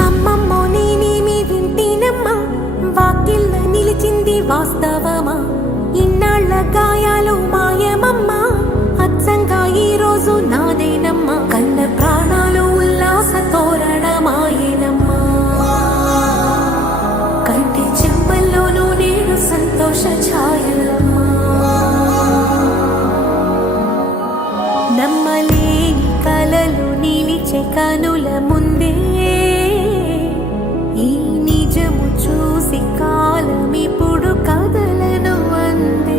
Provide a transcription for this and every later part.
అమ్మమ్మో నేనేమి వింటేనమ్మా, వాకిళ్ళ నిలిచింది వాస్తవమా? ఇన్నాళ్ల గాయాలు మాయమమ్మా, అచ్చంగా ఈ రోజు నాదేనమ్మా. కన్న ప్రాణాలు ఉల్లాస తోరణమాయేనమ్మా, కంటి చెమ్మల్లోనూ నేను సంతోష ఛాయలమ్మా. నమ్మలేని కలలు నిలిచే కనుల ముందే, ఈ నిజము చూసి కాలమిప్పుడు కదలను అందే.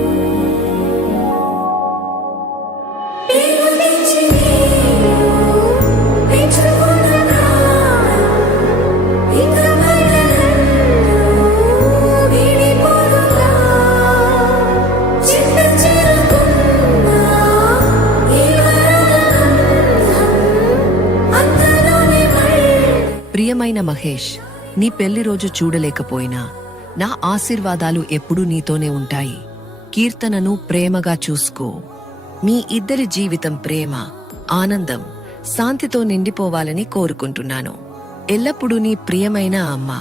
ప్రియమైన మహేష్, నీ పెళ్లి రోజు చూడలేకపోయినా నా ఆశీర్వాదాలు ఎప్పుడూ నీతోనే ఉంటాయి. కీర్తనను ప్రేమగా చూసుకో. మీ ఇద్దరి జీవితం ప్రేమ, ఆనందం, శాంతితో నిండిపోవాలని కోరుకుంటున్నాను. ఎల్లప్పుడూ నీ ప్రియమైన అమ్మ.